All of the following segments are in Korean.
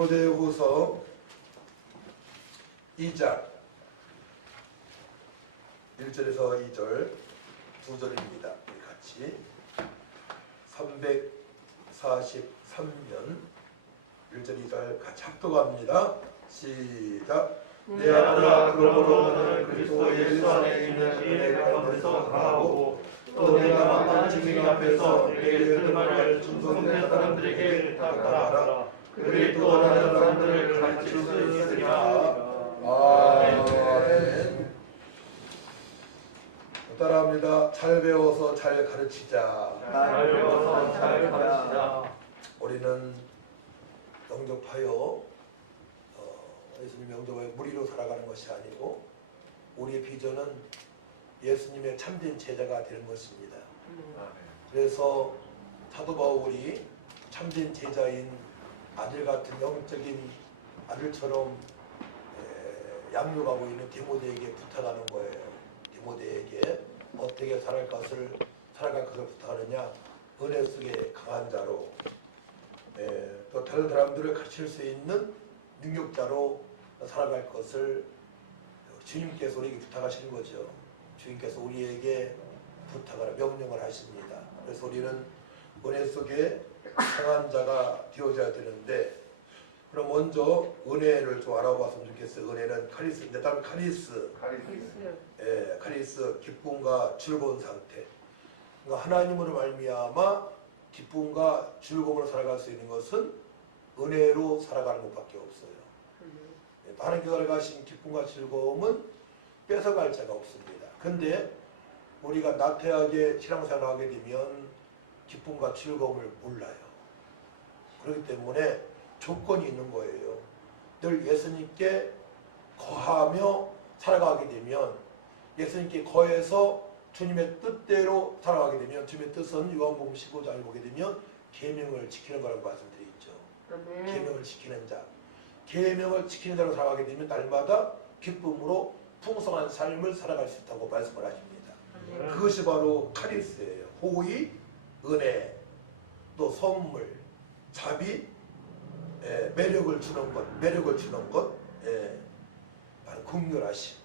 디모데후서 2장 1절에서 2절 두 절입니다. 우리 같이 343년 1절 2절 같이 합독합니다. 시작. 내 아들아, 그러므로 너는 그리스도 예수 안에 있는 은혜 가운데서 강하고 또 내가 만난 증인 앞에서 내게 말할 충성된 사람들에게 닦아라. 그들이 또 다른 사람들을 가르칠 수 있으리라. 아멘. 따라합니다. 잘 배워서 잘 가르치자. 잘 배워서 잘 가르치자. 우리는 영접하여 예수님의 영접하여 무리로 살아가는 것이 아니고 우리의 비전은 예수님의 참된 제자가 되는 것입니다. 그래서 사도 바울이 참된 제자인 아들 같은 영적인 아들처럼 양육하고 있는 디모데에게 부탁하는 거예요. 디모데에게 어떻게 살아갈 것을 부탁하느냐. 은혜 속에 강한 자로 또 다른 사람들을 가르칠 수 있는 능력자로 살아갈 것을 주님께서 우리에게 부탁하시는 거죠. 주님께서 우리에게 부탁하라 명령을 하십니다. 그래서 우리는 은혜 속에 강한 자가 되어져야 되는데, 그럼 먼저 은혜를 좀 알아봤으면 좋겠어요. 은혜는 카리스인데, 다음 카리스. 카리스, 기쁨과 즐거운 상태. 그러니까 하나님으로 말미암아 기쁨과 즐거움으로 살아갈 수 있는 것은 은혜로 살아가는 것밖에 없어요. 하나님께서 살아가신 기쁨과 즐거움은 뺏어갈 자가 없습니다. 근데 우리가 나태하게 신앙생활을 하게 되면 기쁨과 즐거움을 몰라요. 그렇기 때문에 조건이 있는 거예요. 늘 예수님께 거하며 살아가게 되면, 예수님께 거해서 주님의 뜻대로 살아가게 되면, 주님의 뜻은 요한복음 15장을 보게 되면 계명을 지키는 거라고 말씀드렸죠. 계명을 지키는 자, 계명을 지키는 자로 살아가게 되면 날마다 기쁨으로 풍성한 삶을 살아갈 수 있다고 말씀을 하십니다. 그것이 바로 카리스예요. 호의, 은혜, 또 선물, 자비, 매력을 주는 것, 긍휼하심,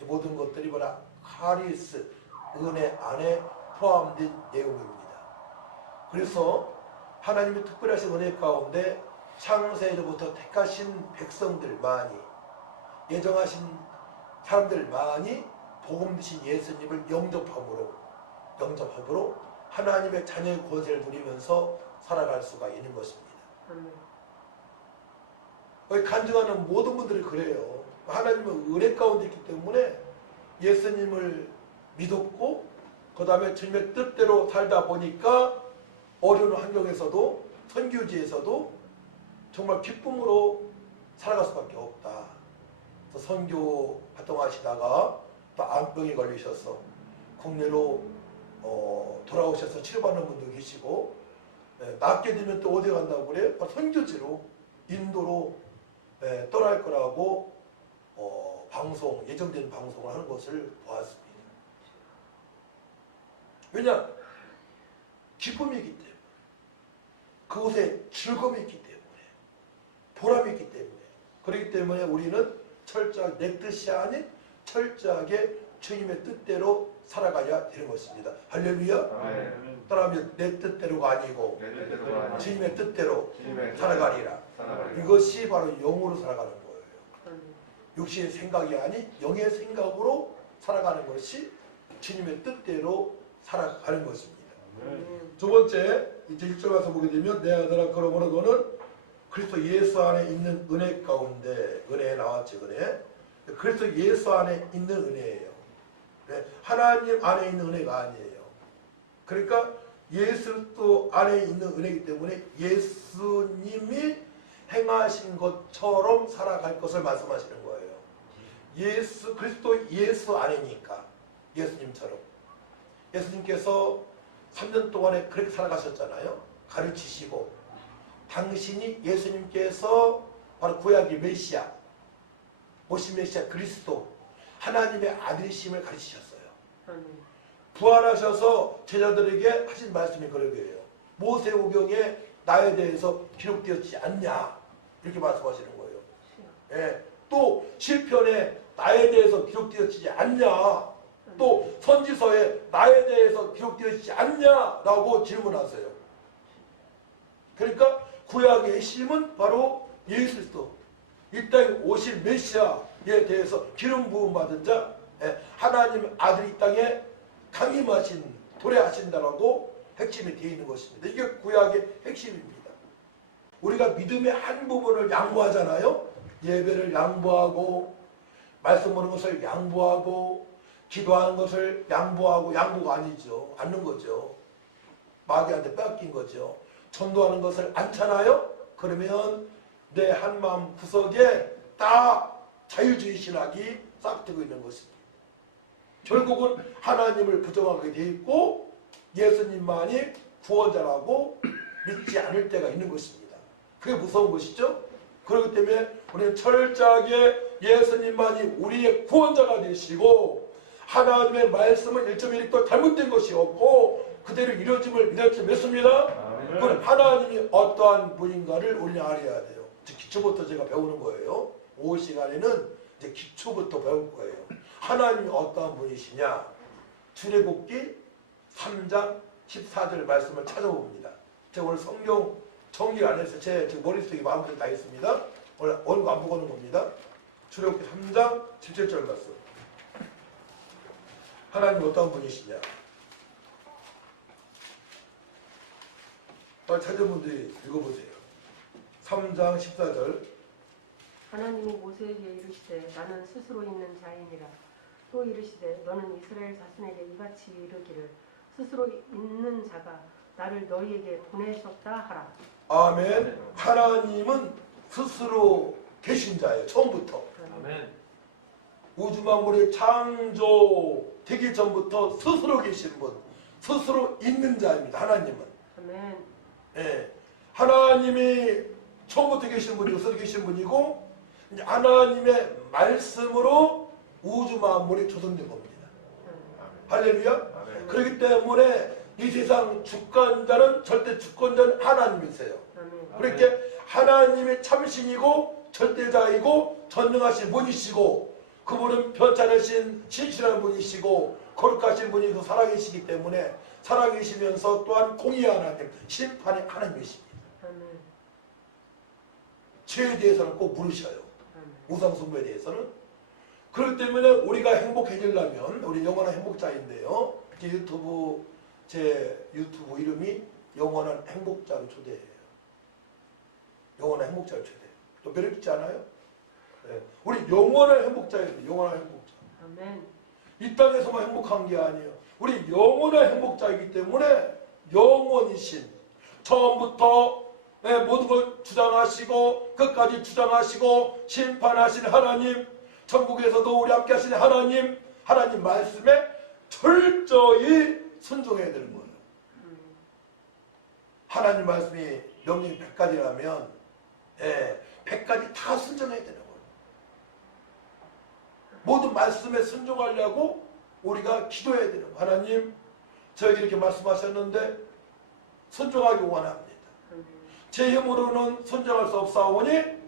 이 모든 것들이 바로 카리스, 은혜 안에 포함된 내용입니다. 그래서 하나님이 특별히 하신 은혜 가운데 창세로부터 택하신 백성들만이, 예정하신 사람들만이 복음 드신 예수님을 영접함으로 하나님의 자녀의 권세를 누리면서 살아갈 수가 있는 것입니다. 간증하는 모든 분들이 그래요. 하나님은 은혜 가운데 있기 때문에 예수님을 믿었고, 그 다음에 주님의 뜻대로 살다 보니까 어려운 환경에서도, 선교지에서도 정말 기쁨으로 살아갈 수밖에 없다. 그래서 선교 활동하시다가 또 암병에 걸리셔서 국내로 돌아오셔서 치료받는 분도 계시고, 낫게 되면 또 어디 간다고 그래? 선교지로, 인도로 떠날 거라고 예정된 방송을 하는 것을 보았습니다. 왜냐? 기쁨이 있기 때문에, 그곳에 즐거움이 있기 때문에, 보람이 있기 때문에. 그렇기 때문에 우리는 철저하게 내 뜻이 아닌 철저하게 주님의 뜻대로 살아가야 되는 것입니다. 할렐루야. 따라하면 내 뜻대로가 아니고 주님의 뜻대로 살아가리라. 이것이 바로 영으로 살아가는 거예요. 육신의 생각이 아닌 영의 생각으로 살아가는 것이 주님의 뜻대로 살아가는 것입니다. 두 번째, 이제 1절 와서 보게 되면, 내 아들아, 그러므로 너는 그리스도 예수 안에 있는 은혜 가운데, 은혜 나왔지, 은혜. 그리스도 예수 안에 있는 은혜예요. 하나님 안에 있는 은혜가 아니에요. 그러니까 예수 안에 있는 은혜이기 때문에 예수님이 행하신 것처럼 살아갈 것을 말씀하시는 거예요. 그리스도 예수 안에니까, 예수님처럼. 예수님께서 3년 동안에 그렇게 살아가셨잖아요. 가르치시고, 당신이 예수님께서 바로 구약의 메시아, 모신 메시아 그리스도, 하나님의 아들이심을 가르치셨어요. 부활하셔서 제자들에게 하신 말씀이 그러게요. 모세오경에 나에 대해서 기록되었지 않냐, 이렇게 말씀하시는 거예요. 예, 또 시편에 나에 대해서 기록되어지지 않냐, 또 선지서에 나에 대해서 기록되어지지 않냐라고 질문하세요. 그러니까 구약의 핵심은 바로 예수 그리스도, 이 땅에 오실 메시아에 대해서 기름 부음 받은 자, 하나님 아들이 이 땅에 강림하신, 도래하신다라고 핵심이 되어 있는 것입니다. 이게 구약의 핵심입니다. 우리가 믿음의 한 부분을 양보하잖아요. 예배를 양보하고, 말씀 보는 것을 양보하고, 기도하는 것을 양보하고, 양보가 아니죠. 않는 거죠. 마귀한테 뺏긴 거죠. 전도하는 것을 않잖아요. 그러면 내 한마음 구석에 딱 자유주의 신학이 싹트고 있는 것입니다. 결국은 하나님을 부정하게 돼 있고 예수님만이 구원자라고 믿지 않을 때가 있는 것입니다. 그게 무서운 것이죠. 그렇기 때문에 우리는 철저하게 예수님만이 우리의 구원자가 되시고 하나님의 말씀은 1.1도 잘못된 것이 없고 그대로 이루어짐을 믿습니다. 그럼 하나님이 어떠한 분인가를 우리는 알아야 돼요. 기초부터 제가 배우는 거예요. 오후 시간에는 이제 기초부터 배울 거예요. 하나님이 어떠한 분이시냐? 출애굽기 3장 14절 말씀을 찾아봅니다. 제가 오늘 성경 정리를 안 해서 제 머릿속에 마음대로 다 있습니다. 오늘 얼굴 안 보고 오는 겁니다. 출애굽기 3장 17절 말씀. 하나님 어떠한 분이시냐? 찾은 분들이 읽어보세요. 3장 14절. 하나님이 모세에게 이르시되 나는 스스로 있는 자이니라. 또 이르시되 너는 이스라엘 자손에게 이같이 이르기를 스스로 있는 자가 나를 너희에게 보내셨다 하라. 아멘. 하나님은 스스로 계신 자예요. 처음부터. 아멘. 우주 만물의 창조되기 전부터 스스로 계신 분, 스스로 있는 자입니다. 하나님은. 아멘. 예. 하나님이 처음부터 계신 분이고 스스로 계신 분이고 이제 하나님의 말씀으로 우주 만물이 조성된 겁니다. 할렐루야. 아멘. 그렇기 때문에 이 세상 주권자는 절대 주권자는 하나님이세요. 아멘. 그렇게 하나님이 참신이고 절대자이고 전능하신 분이시고 그분은 변찮으신 신실한 분이시고 거룩하신 분이고 살아계시기 때문에 살아계시면서 또한 공의의 하나님, 심판의 하나님이십니다. 아멘. 죄에 대해서는 꼭 물으셔요. 아멘. 우상숭배에 대해서는. 그렇기 때문에 우리가 행복해지려면 우리 영원한 행복자인데요. 제 유튜브 이름이 영원한 행복자로 초대해요. 영원한 행복자로 초대해요. 또 매력 있지 않아요? 네. 우리 영원한 행복자예요. 영원한 행복자. 아멘. 이 땅에서만 행복한 게 아니에요. 우리 영원한 행복자이기 때문에 영원이신 처음부터 모든 걸 주장하시고 끝까지 주장하시고 심판하신 하나님, 천국에서도 우리 함께 하신 하나님, 하나님 말씀에 철저히 순종해야 되는 거예요. 하나님 말씀이 명령이 100가지라면 100가지 다 순종해야 되는 거예요. 모든 말씀에 순종하려고 우리가 기도해야 되는 거예요. 하나님, 저에게 이렇게 말씀하셨는데 순종하기 원합니다. 제 힘으로는 순종할 수 없사오니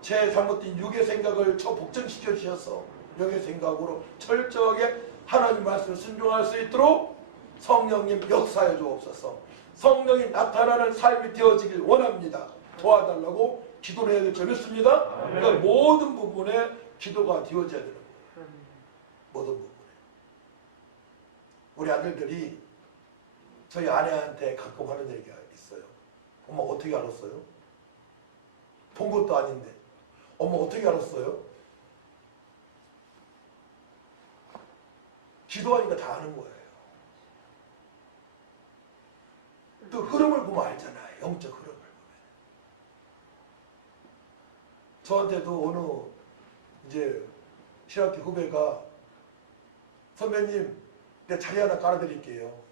제 잘못된 육의 생각을 복종시켜 주셔서 영의 생각으로 철저하게 하나님 말씀을 순종할 수 있도록 성령님 역사해 주옵소서. 성령이 나타나는 삶이 되어지길 원합니다. 도와달라고 기도를 해야 될 줄 믿습니다. 그러니까 모든 부분에 기도가 되어져야 되는 거예요. 모든 부분에. 우리 아들들이 저희 아내한테 가끔 하는 얘기가 있어요. 엄마 어떻게 알았어요? 본 것도 아닌데. 엄마 어떻게 알았어요? 기도하니까 다 아는 거예요. 또 흐름을 보면 알잖아요. 영적 흐름을 보면. 저한테도 어느 이제 신학교 후배가 선배님 내 자리 하나 깔아드릴게요.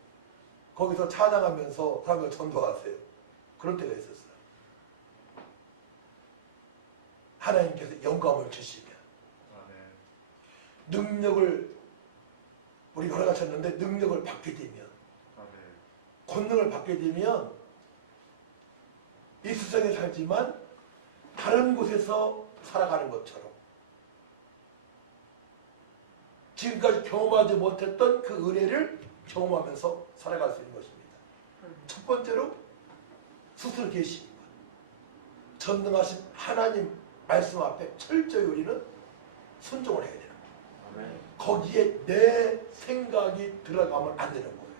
거기서 찬양하면서 사람을 전도하세요. 그런 때가 있었어요. 하나님께서 영감을 주시면 능력을 우리 여러 가지 쳤는데 능력을 받게 되면 권능을 받게 되면 이 세상에 살지만 다른 곳에서 살아가는 것처럼 지금까지 경험하지 못했던 그 은혜를 경험하면서 살아갈 수 있는 것입니다. 첫 번째로 스스로 계시는 것. 전능하신 하나님 말씀 앞에 철저히 우리는 순종을 해야 되는 거예요. 거기에 내 생각이 들어가면 안 되는 거예요.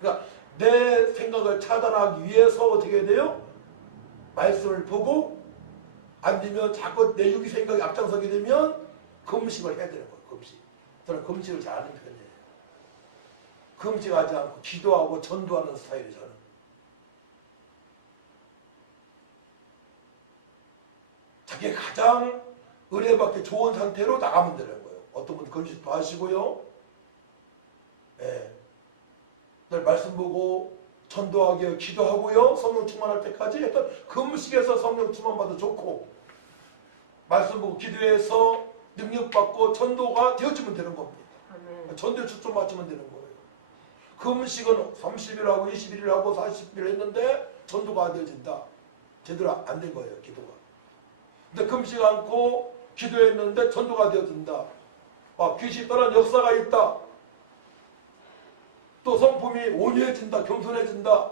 그러니까 내 생각을 차단하기 위해서 어떻게 해야 돼요? 말씀을 보고 안 되면 자꾸 내 육이 생각이 앞장서게 되면 금식을 해야 되는 거예요. 금식. 저는 금식을 잘하는 편이에요. 금식하지 않고 기도하고 전도하는 스타일이에요. 저는. 자기가 가장 은혜받기 좋은 상태로 나가면 되는 거예요. 어떤 분은 금식도 하시고요. 예. 늘 말씀 보고 전도하게 기도하고요. 성령 충만할 때까지 했던 금식에서 성령 충만받아 좋고 말씀 보고 기도해서 능력받고 전도가 되어지면 되는 겁니다. 아멘. 전도에 초점 맞추면 되는 거예요. 금식은 30일하고 21일하고 40일 했는데 전도가 안 되어진다. 제대로 안 된 거예요. 기도가. 근데 금식 않고 기도했는데 전도가 되어진다. 귀신 떠난 역사가 있다. 또 성품이 온유해진다. 겸손해진다.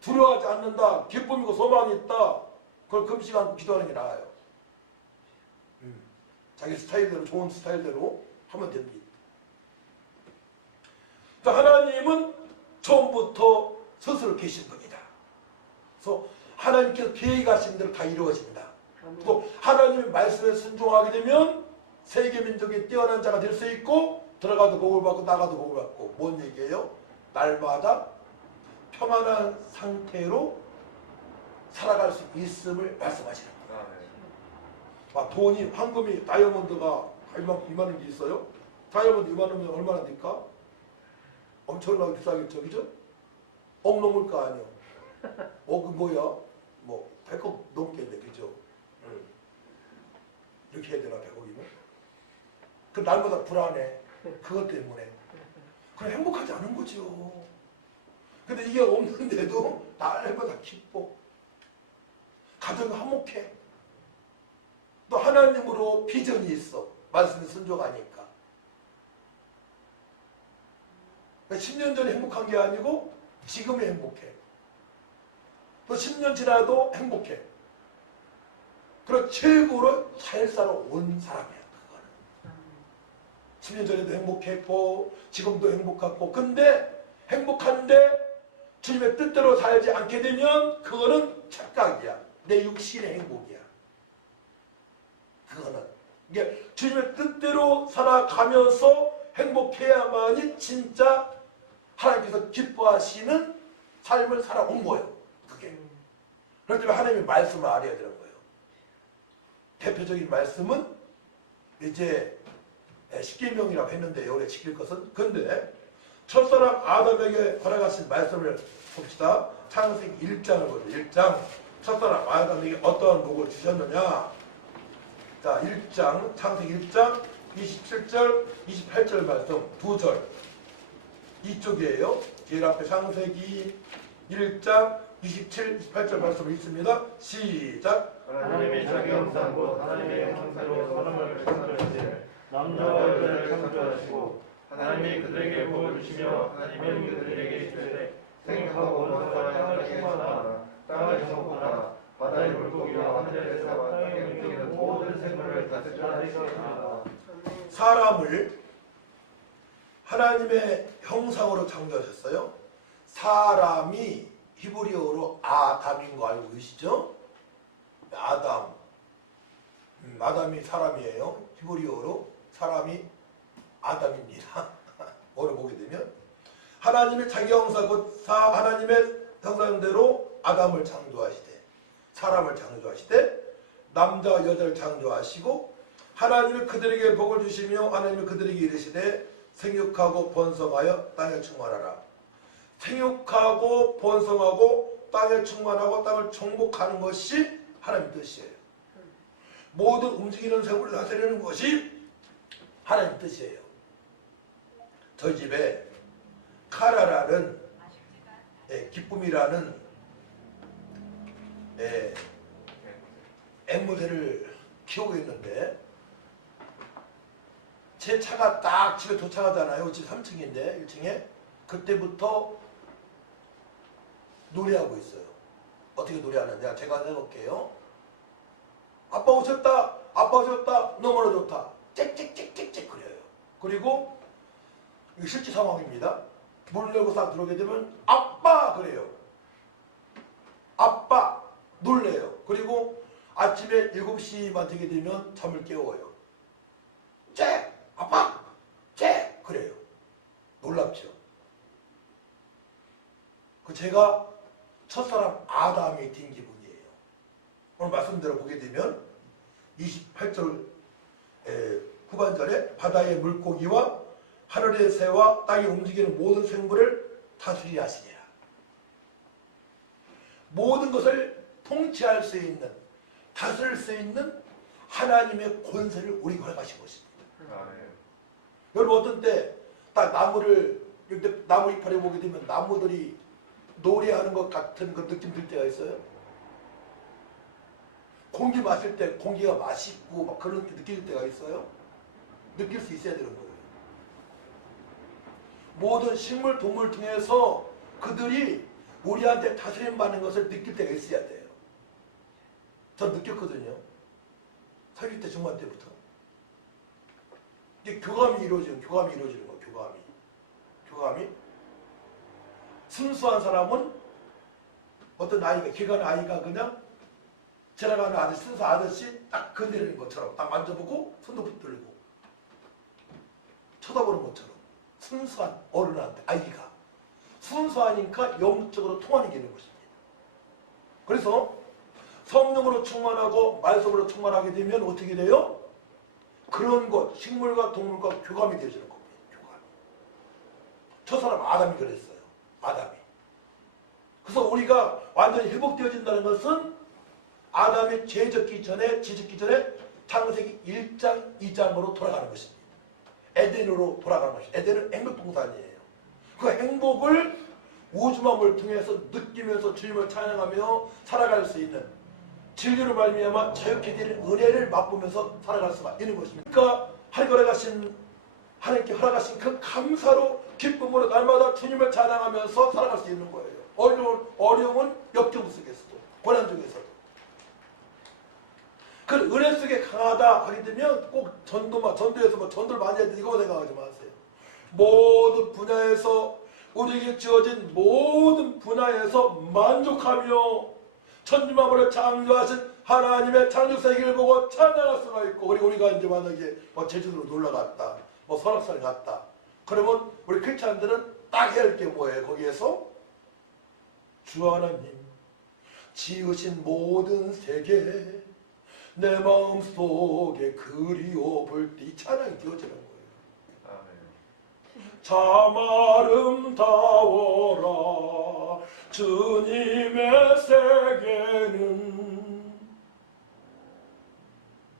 두려워하지 않는다. 기쁨이고 소망이 있다. 그걸 금식 않고 기도하는 게 나아요. 자기 스타일대로 좋은 스타일대로 하면 됩니다. 하나님은 처음부터 스스로 계신 분이다. 그래서 하나님께서 계획하신 대로 다 이루어진다. 또 하나님의 말씀에 순종하게 되면 세계 민족이 뛰어난 자가 될 수 있고 들어가도 복을 받고 나가도 복을 받고 뭔 얘기예요? 날마다 평안한 상태로 살아갈 수 있음을 말씀하시는 거예요. 돈이 황금이 다이아몬드가 이만한 게 있어요? 다이아몬드 이만하면 얼마나 될까? 엄청나게 비싸겠죠, 그죠? 억 넘을 거 아니에요. 그 뭐야? 100억 넘겠네, 그죠? 이렇게 해야 되나, 100억이면? 그 날마다 불안해. 그것 때문에. 그럼 행복하지 않은 거죠. 근데 이게 없는데도 날마다 기뻐. 가정이 화목해. 또 하나님으로 비전이 있어. 말씀에 순종하니까. 10년 전에 행복한 게 아니고 지금이 행복해. 또 10년 지나도 행복해. 그런 최고로 잘 살아온 사람이야. 그거는. 10년 전에도 행복했고 지금도 행복하고 근데 행복한데 주님의 뜻대로 살지 않게 되면 그거는 착각이야. 내 육신의 행복이야. 그거는 이게 주님의 뜻대로 살아가면서 행복해야만이 진짜 하나님께서 기뻐하시는 삶을 살아온 거예요. 그게. 그렇기 때문에 하나님의 말씀을 알아야 되는 거예요. 대표적인 말씀은 이제 십계명이라고 했는데 여기에 지킬 것은 근데 첫사람 아담에게 허락하신 말씀을 봅시다. 창세기 1장을 보죠. 1장 첫사람 아담에게 어떠한 복을 주셨느냐. 자, 1장 창세기 1장 27절 28절 말씀 2절 이쪽이에요. 제일 앞에 창세기 1장 27, 28절 말씀이 있습니다. 시작. 하나님이 자기 형상 곧 하나님의 형상으로 사람을 창조하시되 남자와 여자를 창조하시고 하나님이 그들에게 복을 주시며 하나님은 그들에게 이르시되 생육하고 온전하여 땅을 충만하라. 땅을 정복하라. 바다의 물고기와 하늘의 새와 땅에 움직이는 모든 생물을 다스리라 하시니라. 사람을 하나님의 형상으로 창조하셨어요. 사람이 히브리어로 아담인 거 알고 계시죠? 아담. 아담이 사람이에요. 히브리어로 사람이 아담입니다. 오늘 보게 되면 하나님의 자기 형상 곧 하나님의 형상대로 아담을 창조하시되 사람을 창조하시되 남자 여자를 창조하시고 하나님이 그들에게 복을 주시며 하나님이 그들에게 이르시되 생육하고 번성하여 땅에 충만하라. 생육하고 번성하고 땅에 충만하고 땅을 정복하는 것이 하나님 뜻이에요. 모든 움직이는 생물을 다스리는 것이 하나님 뜻이에요. 저희 집에 카라라는 앵무새를 키우고 있는데 제 차가 딱 집에 도착하잖아요. 집 3층인데 1층에 그때부터 노래하고 있어요. 어떻게 노래하는지 제가 해볼게요. 아빠 오셨다. 아빠 오셨다. 너무나 좋다. 짹짹짹짹짹 그래요. 그리고 이게 실제 상황입니다. 문 열고 싹 들어오게 되면 아빠 그래요. 아빠 놀래요. 그리고 아침에 7시만 되게 되면 잠을 깨워요. 짹 아빠 짹 그래요. 놀랍죠. 그 제가 첫사람 아담이 된 기분이에요. 오늘 말씀대로 보게 되면 28절 후반절에 바다의 물고기와 하늘의 새와 땅에 움직이는 모든 생물을 다스리게 하시리라. 모든 것을 통치할 수 있는, 다스릴 수 있는 하나님의 권세를 우리에게 허락하신 것입니다. 여러분 어떤 때 딱 나무를 이렇게 나무 이파리 보게 되면 나무들이 노래하는 것 같은 그 느낌 들 때가 있어요. 공기 마실 때 공기가 맛있고 막 그런 느낄 때가 있어요. 느낄 수 있어야 되는 거예요. 모든 식물, 동물 통해서 그들이 우리한테 다스림 받는 것을 느낄 때가 있어야 돼요. 전 느꼈거든요. 사귈 때 중반 때부터. 이게 교감이 이루어지는 거예요. 교감이. 순수한 사람은 어떤 아이가, 기간 아이가 그냥 지나가는 아저씨, 순수한 아저씨 딱 건드리는 것처럼 딱 만져보고 손도 붙들고 쳐다보는 것처럼 순수한 어른한테 아이가 순수하니까 영적으로 통하는 게 있는 것입니다. 그래서 성령으로 충만하고 말씀으로 충만하게 되면 어떻게 돼요? 그런 것, 식물과 동물과 교감이 되어지는 겁니다. 교감이. 첫사람 아담이 그랬어요. 아담이. 그래서 우리가 완전히 회복되어진다는 것은 아담이 죄 짓기 전에 창세기 1장, 2장으로 돌아가는 것입니다. 에덴으로 돌아가는 것입니다. 에덴은 행복동산이에요. 그 행복을 우주만을 통해서 느끼면서 주님을 찬양하며 살아갈 수 있는 진리로 말미암아 자유케 되는 은혜를 맛보면서 살아갈 수가 있는 것입니다. 그러니까 하나님께 허락하신 그 감사로 기쁨으로 날마다 주님을 찬양하면서 살아갈 수 있는 거예요. 어려움은 역경 속에서도 고난 중에서도. 그 은혜 속에 강하다 하게 되면 꼭 전도에서 전도를 많이 해야 돼. 이거 생각하지 마세요. 모든 분야에서 우리에게 주어진 모든 분야에서 만족하며 천지만물을 창조하신 하나님의 창조 세계를 보고 찬양할 수가 있고, 그리고 우리가 이제 만약에 제주도로 놀러 갔다, 설악산에 갔다, 그러면 우리 크리스찬들은 딱 해야 할 게 뭐예요? 거기에서 주 하나님 지으신 모든 세계 내 마음속에 그리워 볼 때 이 찬양이 되어지는 거예요. 참 아름다워라 주님의 세계는.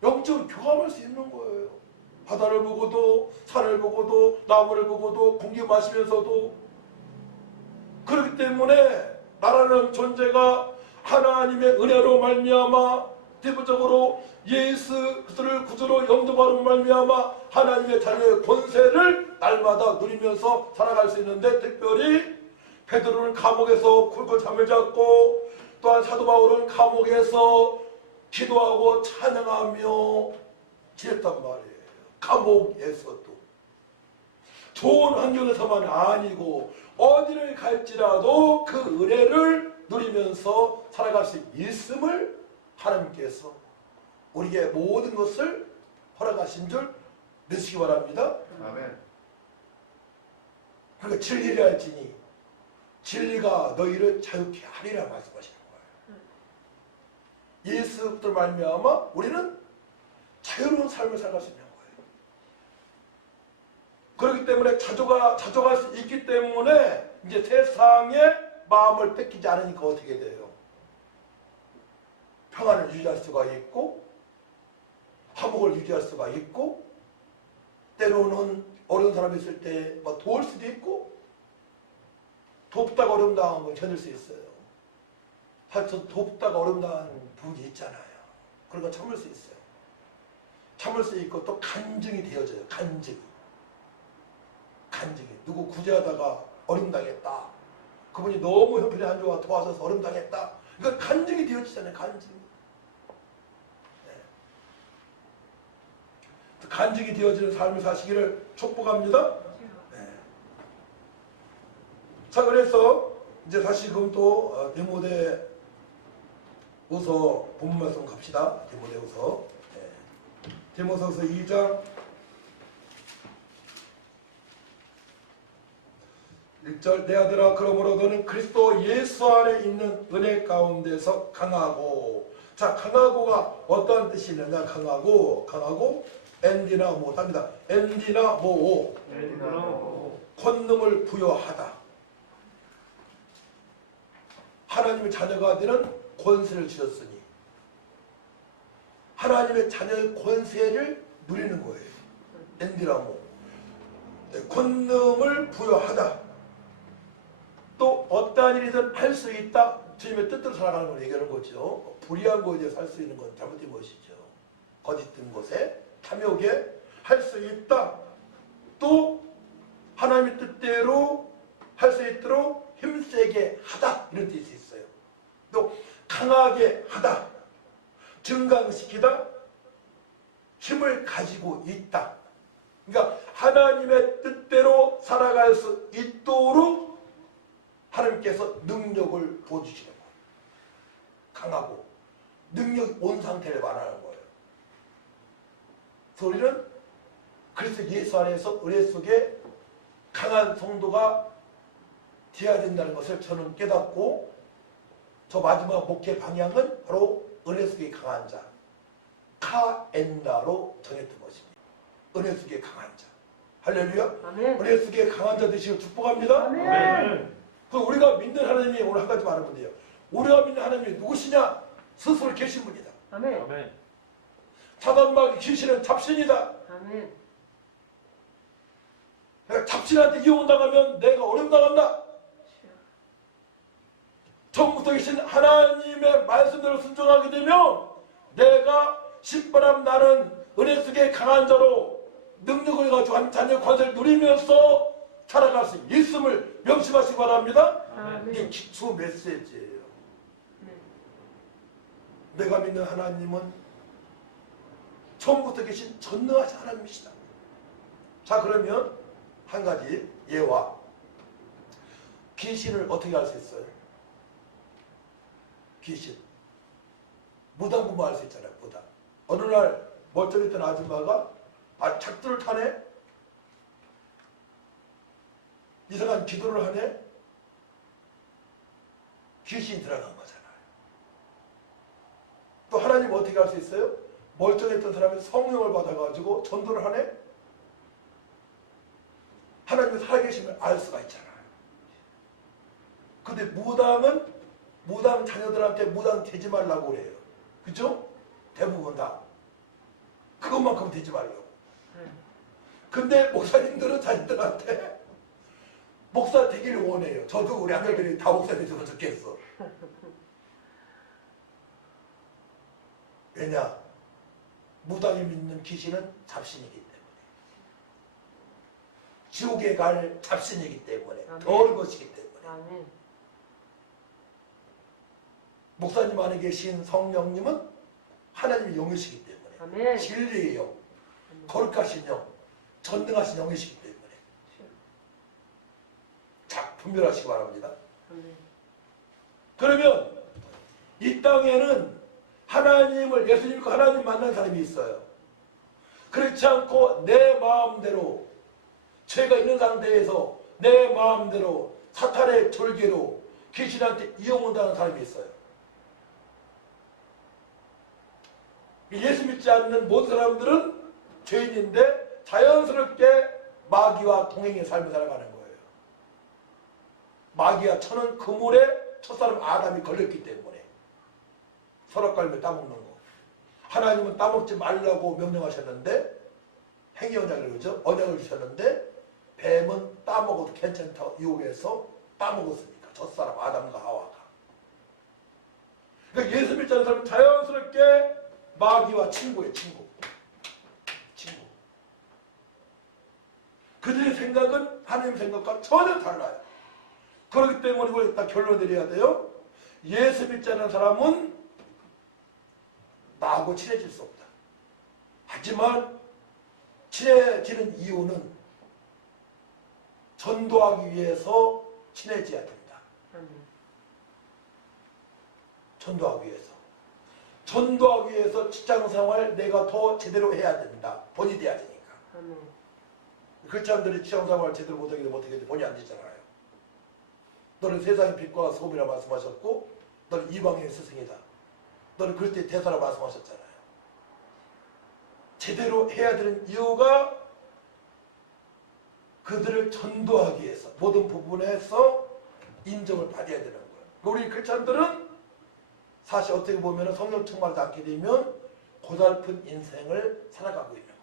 영적으로 교감할 수 있는 거예요. 바다를 보고도 산을 보고도 나무를 보고도 공기 마시면서도. 그렇기 때문에 나라는 존재가 하나님의 은혜로 말미암아 대부적으로 예수 그리스도를 구주로 영접하는 말미암아 하나님의 자녀의 권세를 날마다 누리면서 살아갈 수 있는데, 특별히 베드로는 감옥에서 굴고 잠을 잤고, 또한 사도 바울은 감옥에서 기도하고 찬양하며 지냈단 말이에요. 감옥에서도. 좋은 환경에서만 아니고 어디를 갈지라도 그 은혜를 누리면서 살아갈 수 있음을 하나님께서 우리에게 모든 것을 허락하신 줄 믿으시기 바랍니다. 아멘. 그러니까 진리를 알지니 진리가 너희를 자유케 하리라 말씀하시는 거예요. 예수부터 말미암아 우리는 자유로운 삶을 살아갈 수 있는 거예요. 그렇기 때문에 자족할 수 있기 때문에 이제 세상에 마음을 뺏기지 않으니까 어떻게 돼요? 평안을 유지할 수가 있고, 화목을 유지할 수가 있고, 때로는 어려운 사람이 있을 때 도울 수도 있고, 돕다가 어려움 당한 걸 견딜 수 있어요. 사실 돕다가 어려움 당한 분이 있잖아요. 그런 건 참을 수 있어요. 참을 수 있고 또 간증이 되어져요. 간증이. 누구 구제하다가 어림당했다. 그분이 너무 형편이 안 좋아 도와줘서 어림당했다. 이건 간증이 되어지잖아요. 간증이. 네. 간증이 되어지는 삶을 사시기를 축복합니다. 네. 자, 그래서 이제 다시금 또 디모데후서 본문 말씀 갑시다. 디모데후서. 네. 디모데후서 2장 1절 내 아들아 그러므로 너는 그리스도 예수 안에 있는 은혜 가운데서 강하고. 자, 강하고가 어떠한 뜻이 있느냐. 강하고 엔디나모 합니다. 엔디나모 권능을 부여하다. 하나님의 자녀가 되는 권세를 주셨으니 하나님의 자녀의 권세를 누리는 거예요. 엔디나모. 네, 권능을 부여하다. 또 어떠한 일이든 할 수 있다. 주님의 뜻대로 살아가는 걸 얘기하는 거죠. 불의한 것에 살 수 있는 건 잘못된 것이죠. 거짓된 것에 탐욕에 할 수 있다. 또 하나님의 뜻대로 할 수 있도록 힘세게 하다. 이런 뜻이 있어요. 또 강하게 하다. 증강시키다. 힘을 가지고 있다. 그러니까 하나님의 뜻대로 살아갈 수 있도록 하나님께서 능력을 부어주시는 거예요. 강하고 능력이 온 상태를 말하는 거예요. 그래서 우리는 그리스도 예수 안에서 은혜 속에 강한 성도가 되어야 된다는 것을 저는 깨닫고 저 마지막 목회 방향은 바로 은혜 속에 강한 자 카엔나로 정했던 것입니다. 은혜 속에 강한 자. 할렐루야. 아멘. 은혜 속에 강한 자 되시길 축복합니다. 아멘. 그 우리가 믿는 하나님이 오늘 한 가지 말하면 돼요. 우리가 믿는 하나님이 누구시냐? 스스로 계신 분이다. 아멘. 사단마귀 귀신은 잡신이다. 아멘. 그러니까 잡신한테 이용당하면 내가 어림당한다. 처음부터 계신 하나님의 말씀대로 순종하게 되면 내가 신바람 나는 은혜 속에 강한 자로 능력을 가지고 한 자녀 권세를 누리면서 살아갈 수 있음을 명심하시기 바랍니다. 아멘. 이게 기초 메시지예요. 네. 내가 믿는 하나님은 처음부터 계신 전능하신 하나님이시다. 자, 그러면 한 가지 예화. 귀신을 어떻게 알 수 있어요? 귀신. 무당 보면 알 수 있잖아요. 무당. 어느 날 멀쩡했던 아줌마가 작두를 타네? 이상한 기도를 하네? 귀신이 들어간 거잖아요. 또 하나님 어떻게 할 수 있어요? 멀쩡했던 사람이 성령을 받아가지고 전도를 하네? 하나님의 살아계심을 알 수가 있잖아요. 근데 무당은 무당 자녀들한테 무당 되지 말라고 그래요. 그죠? 대부분 다. 그것만큼 되지 말라고. 근데 목사님들은 자녀들한테 목사 되기를 원해요. 저도 우리 아들들이 다 목사 됐으면 좋겠어. 왜냐? 무당이 믿는 귀신은 잡신이기 때문에. 지옥에 갈 잡신이기 때문에. 아멘. 더러운 것이기 때문에. 아멘. 목사님 안에 계신 성령님은 하나님의 영이시기 때문에. 아멘. 진리의 영, 아멘. 거룩하신 영, 전능하신 영이시기 때문에. 자, 분별하시기 바랍니다. 아멘. 그러면 이 땅에는 하나님을 예수 믿고 하나님 만난 사람이 있어요. 그렇지 않고 내 마음대로 죄가 있는 상태에서 내 마음대로 사탄의 졸개로 귀신한테 이용한다는 사람이 있어요. 예수 믿지 않는 모든 사람들은 죄인인데 자연스럽게 마귀와 동행의 삶을 살아가는 거예요. 마귀와 천은 그물에 첫사람 아담이 걸렸기 때문에 서랍갈매 따먹는 거. 하나님은 따먹지 말라고 명령하셨는데 행위 언약을 그러죠. 언약을 주셨는데 뱀은 따먹어도 괜찮다 유혹해서 따먹었으니까 첫사람 아담과 하와가. 그러니까 예수 믿지 않는 사람은 자연스럽게 마귀와 친구예요. 친구. 그들의 생각은 하나님 생각과 전혀 달라요. 그렇기 때문에 우리가 딱 결론 내려야 돼요. 예수 믿지 않는 사람은 나하고 친해질 수 없다. 하지만 친해지는 이유는 전도하기 위해서 친해져야 된다. 전도하기 위해서. 전도하기 위해서 직장생활 내가 더 제대로 해야 된다. 본이 돼야 되니까. 크리스찬들이 직장생활 제대로 못하게 되면 어떻게 돼? 본이 안 되잖아요. 너는 세상의 빛과 소금이라 말씀하셨고 너는 이방인의 스승이다. 너는 그리스도의 대사라 말씀하셨잖아요. 제대로 해야 되는 이유가 그들을 전도하기 위해서 모든 부분에서 인정을 받아야 되는 거예요. 우리 크리스찬들은 사실 어떻게 보면 성령 충만하지 않게 되면 고달픈 인생을 살아가고 있는 거예요.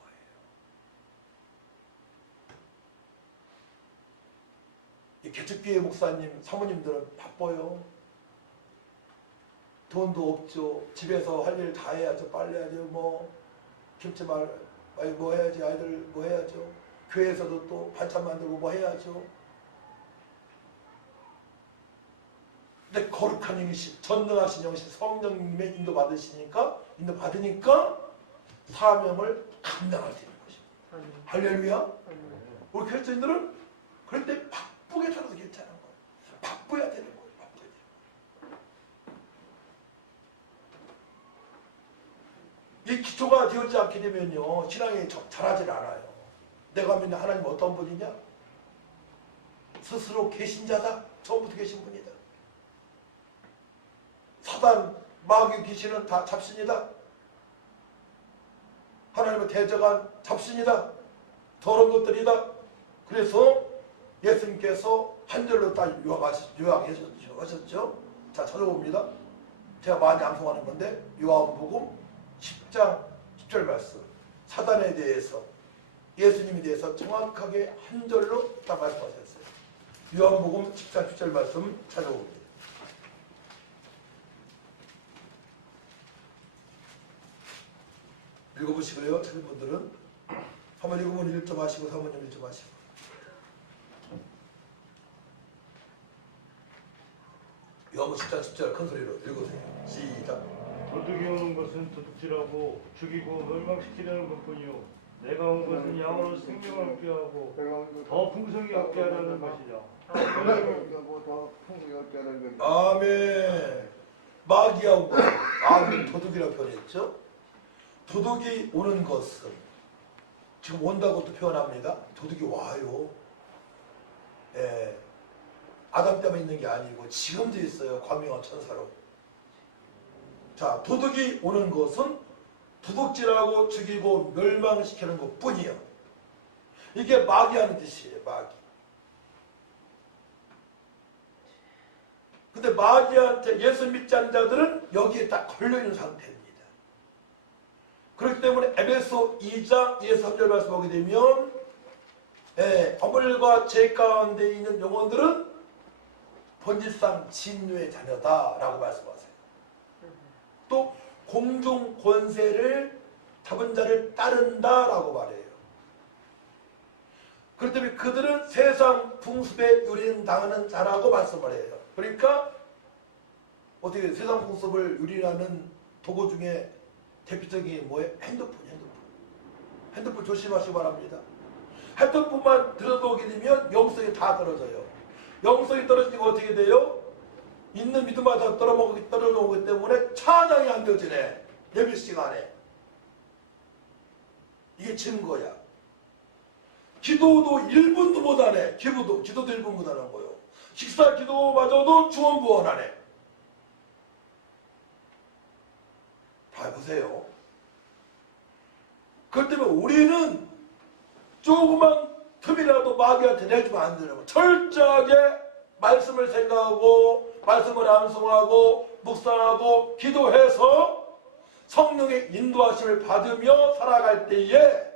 이 개척교회 목사님, 사모님들은 바빠요. 돈도 없죠. 집에서 할 일 다 해야죠. 빨래야죠. 뭐 김치 뭐 해야지. 아이들 뭐 해야죠. 교회에서도 또 반찬 만들고 뭐 해야죠. 근데 거룩한 영이신, 전능하신 영이신 성령님의 인도 받으니까 사명을 감당할 수 있는 것입니다. 할렐루야. 우리 크리스천들은 그럴 때 바쁘게 살아도 괜찮은 거예요. 바빠야 되는 거예요. 바빠야 되는 거예요. 이 기초가 되어지지 않게 되면요, 신앙이 잘하질 않아요. 내가 믿는 하나님 어떤 분이냐? 스스로 계신 자다. 처음부터 계신 분이다. 사단, 마귀, 귀신은 다 잡신이다. 하나님의 대적한 잡신이다. 더러운 것들이다. 그래서 예수님께서 한 절로 딱 요약하셨죠. 자, 찾아봅니다. 제가 많이 암송하는 건데 요한복음 10장 10절 말씀. 사단에 대해서 예수님에 대해서 정확하게 한 절로 딱 말씀하셨어요. 요한복음 10장 10절 말씀 찾아봅니다. 읽어보시고요. 찾은 분들은 한번 읽으면 1점 하시고 사모님 1점 하시고. 요한복음 10장 10절 큰 소리로 읽으세요. 시작. 도둑이 오는 것은 도둑질하고 죽이고 멸망시키려는 것뿐이요 내가 온 것은 양으로 생명을 얻게 하고 더 풍성히 얻게 하려는 것이냐. 아멘. 마귀하고 마귀 도둑이라고 표현했죠. 도둑이 오는 것은 지금 온다고 또 표현합니다. 도둑이 와요. 예. 아담 때문에 있는 게 아니고 지금도 있어요. 광명한 천사로. 자, 도둑이 오는 것은 도둑질하고 죽이고 멸망시키는 것 뿐이에요. 이게 마귀하는 뜻이에요. 마귀. 근데 마귀한테 예수 믿지 않는 자들은 여기에 딱 걸려있는 상태입니다. 그렇기 때문에 에베소 2장 2-3절 말씀 보게 되면 어물과 죄 가운데 있는 영혼들은 본질상 진노의 자녀다 라고 말씀하세요. 또 공중 권세를 잡은 자를 따른다 라고 말해요. 그렇기 때문에 그들은 세상 풍습에 유린당하는 자라고 말씀을 해요. 그러니까 어떻게 세상 풍습을 유린하는 도구 중에 대표적인 게 뭐예요? 핸드폰 조심하시기 바랍니다. 핸드폰만 들어오게 되면 영성이 다 떨어져요. 영성이 떨어지니까 어떻게 돼요? 있는 믿음마다 떨어져오기 때문에 찬양이 안 되어지네. 예배 시간에. 이게 증거야. 기도도 1분도 못하네. 기도도 1분 못하는 거예요. 식사 기도마저도 중언부언 하네. 봐보세요. 그렇기 때문에 우리는 조그만 틈이라도 마귀한테 내주면 안 되는 거예요. 철저하게 말씀을 생각하고 말씀을 암송하고 묵상하고 기도해서 성령의 인도하심을 받으며 살아갈 때에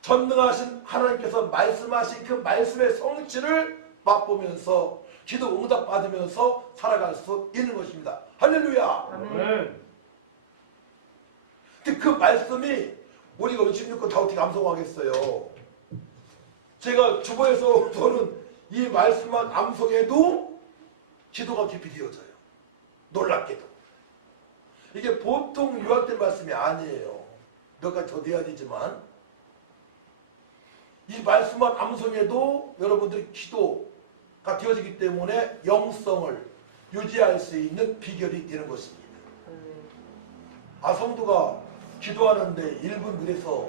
전능하신 하나님께서 말씀하신 그 말씀의 성취를 맛보면서 기도 응답 받으면서 살아갈 수 있는 것입니다. 할렐루야. 아멘. 근데 그 말씀이 우리가 66권 다 어떻게 암송하겠어요? 제가 주보에서는 이 말씀만 암송해도 기도가 깊이 되어져요. 놀랍게도. 이게 보통 유학된 말씀이 아니에요. 몇 가지 더 돼야 되지만 이 말씀만 암송해도 여러분들이 기도가 되어지기 때문에 영성을 유지할 수 있는 비결이 되는 것입니다. 성도가 기도하는데 1분 그래서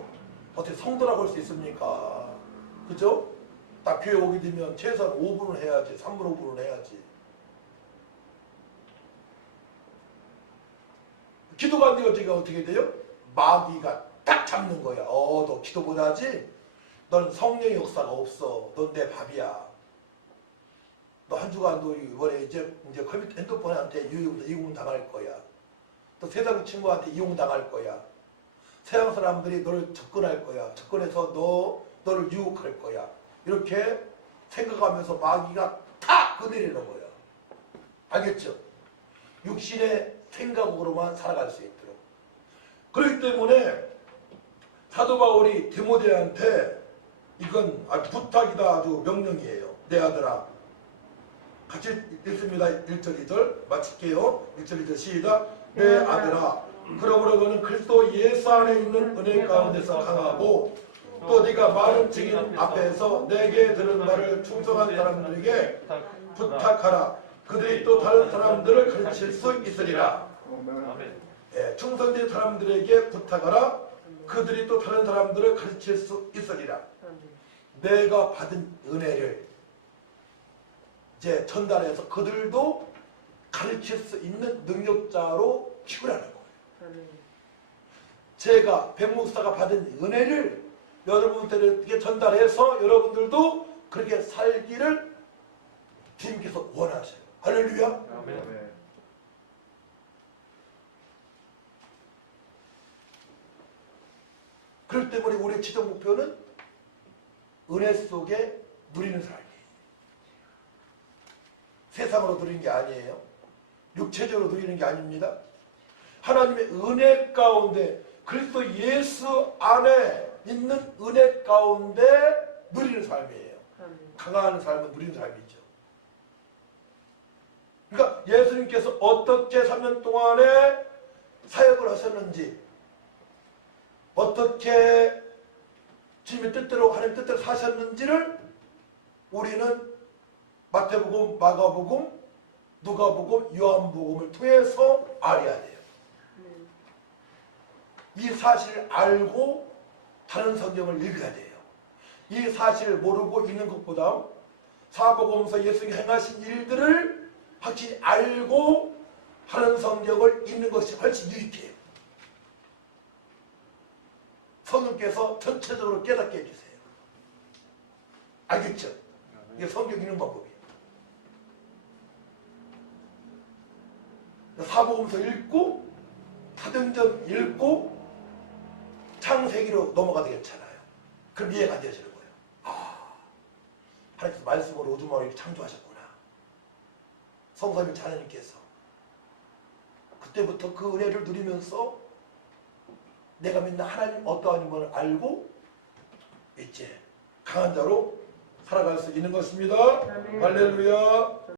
어떻게 성도라고 할 수 있습니까? 그죠? 딱 교회 오게 되면 최소한 5분은 해야지, 3분, 5분은 해야지. 기도가 안 되어지니까 어떻게 돼요? 마귀가 딱 잡는 거야. 너 기도 못하지? 넌 성령의 역사가 없어. 넌 내 밥이야. 너 한 주간도 이번에 이제 컴퓨터 핸드폰한테 이용 당할 거야. 또 세상 친구한테 이용 당할 거야. 세상 사람들이 너를 접근할 거야. 접근해서 너를 유혹할 거야. 이렇게 생각하면서 마귀가 탁 거느리는 거야. 알겠죠? 육신의 생각으로만 살아갈 수 있도록. 그렇기 때문에 사도 바울이 디모데한테 이건 부탁이다, 아주 명령이에요. 내 아들아. 같이 읽습니다. 1절 2절 마칠게요. 1절 2절 시작. 내 아들아, 그러므로 너는 그리스도 예수 안에 있는 은혜 가운데서 강하고 또 네가 많은 증인 앞에서 내게 들은 말을 충성한 사람들에게 부탁하라. 그들이 또 다른 사람들을 가르칠 수 있으리라. 충성된 사람들에게 부탁하라. 그들이 또 다른 사람들을 가르칠 수 있으리라. 내가 받은 은혜를 이제 전달해서 그들도 가르칠 수 있는 능력자로 키우라는 거예요. 제가 백목사가 받은 은혜를 여러분들에게 전달해서 여러분들도 그렇게 살기를 주님께서 원하셔요. 할렐루야. 아멘. 그렇기 때문에 우리의 지적 목표는 은혜 속에 누리는 삶이에요. 세상으로 누리는 게 아니에요. 육체적으로 누리는 게 아닙니다. 하나님의 은혜 가운데 그리스도 예수 안에 있는 은혜 가운데 누리는 삶이에요. 강한 삶은 누리는 삶이죠. 그러니까 예수님께서 어떻게 3년 동안에 사역을 하셨는지, 어떻게 주님의 뜻대로 하나님 뜻대로 사셨는지를 우리는 마태복음, 마가복음, 누가복음, 요한복음을 통해서 알아야 돼요. 이 사실을 알고 다른 성경을 읽어야 돼요. 이 사실을 모르고 읽는 것보다 사복음서 예수님이 행하신 일들을 확실히 알고 하는 성경을 읽는 것이 훨씬 유익해요. 성령께서 전체적으로 깨닫게 해주세요. 알겠죠? 이게 성경 읽는 방법이에요. 사복음서 읽고 사도행전 읽고 창세기로 넘어가도 괜찮아요. 그럼 이해가 되어지는 거예요. 하나님께서 말씀으로 우주만을 이렇게 창조하셨구나. 성삼위 하나님께서 그때부터 그 은혜를 누리면서 내가 믿는 하나님 어떠한 걸 알고 이제 강한 자로 살아갈 수 있는 것입니다. 할렐루야.